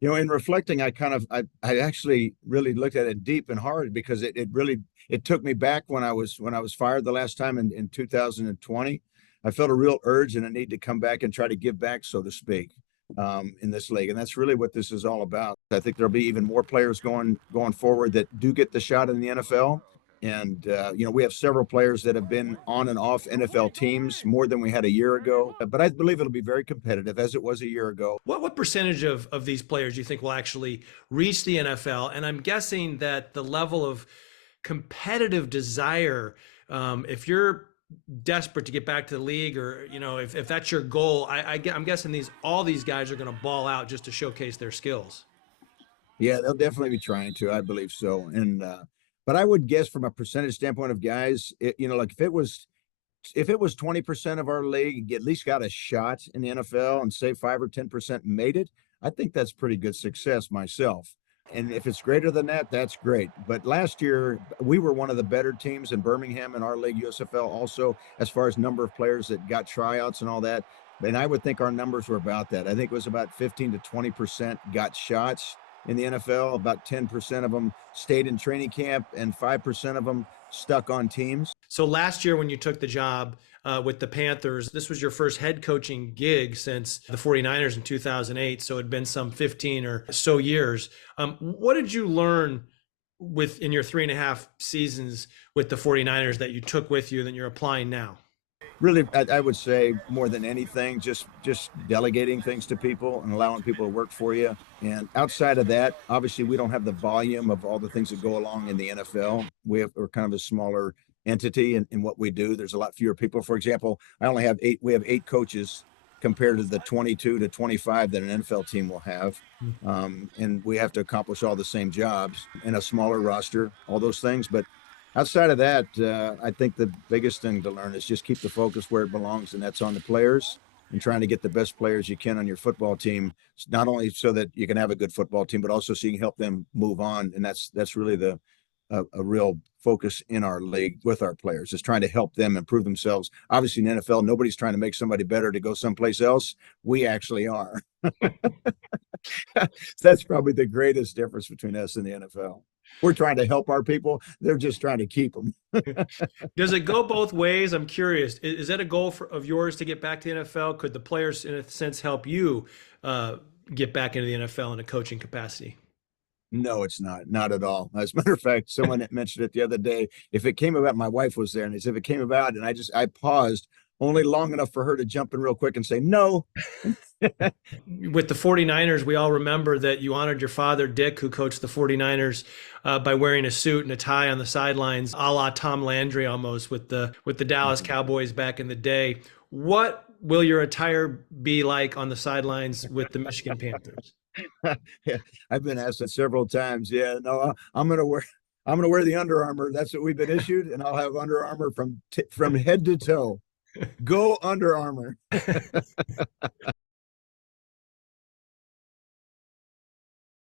In reflecting, I actually really looked at it deep and hard because it really it took me back when I was fired the last time in 2020. I felt a real urge and a need to come back and try to give back, so to speak, in this league, and that's really what this is all about. I think there'll be even more players going forward that do get the shot in the NFL. And we have several players that have been on and off NFL teams more than we had a year ago. But I believe it'll be very competitive, as it was a year ago. What percentage of these players do you think will actually reach the NFL? And I'm guessing that the level of competitive desire, if you're desperate to get back to the league, or if that's your goal, I'm guessing all these guys are going to ball out just to showcase their skills. Yeah, they'll definitely be trying to. I believe so. And but I would guess from a percentage standpoint of guys, like if it was 20% of our league at least got a shot in the NFL and say 5 or 10% made it, I think that's pretty good success myself. And if it's greater than that, that's great. But last year, we were one of the better teams in Birmingham in our league, USFL, also as far as number of players that got tryouts and all that. And I would think our numbers were about that. I think it was about 15 to 20% got shots in the NFL. About 10% of them stayed in training camp, and 5% of them stuck on teams. So last year when you took the job with the Panthers, this was your first head coaching gig since the 49ers in 2008. So it'd been some 15 or so years. What did you learn in your 3.5 seasons with the 49ers that you took with you that you're applying now? Really, I would say more than anything, just delegating things to people and allowing people to work for you. And outside of that, obviously, we don't have the volume of all the things that go along in the NFL. We're kind of a smaller entity in what we do. There's a lot fewer people. For example, we have 8 coaches compared to the 22 to 25 that an NFL team will have. And we have to accomplish all the same jobs in a smaller roster, all those things. But outside of that, I think the biggest thing to learn is just keep the focus where it belongs, and that's on the players and trying to get the best players you can on your football team, not only so that you can have a good football team, but also so you can help them move on. And that's really a real focus in our league with our players, is trying to help them improve themselves. Obviously, in the NFL, nobody's trying to make somebody better to go someplace else. We actually are. That's probably the greatest difference between us and the NFL. We're trying to help our people. They're just trying to keep them. Does it go both ways? I'm curious. Is that a goal of yours to get back to the NFL? Could the players, in a sense, help you get back into the NFL in a coaching capacity? No, it's not at all. As a matter of fact, someone mentioned it the other day. If it came about, my wife was there, and they said if it came about, and I paused only long enough for her to jump in real quick and say no. With the 49ers, we all remember that you honored your father, Dick, who coached the 49ers, by wearing a suit and a tie on the sidelines, a la Tom Landry almost with the Dallas Cowboys back in the day. What will your attire be like on the sidelines with the Michigan Panthers? Yeah, I've been asked that several times. Yeah, no, I'm gonna wear the Under Armour. That's what we've been issued, and I'll have Under Armour from head to toe. Go Under Armour.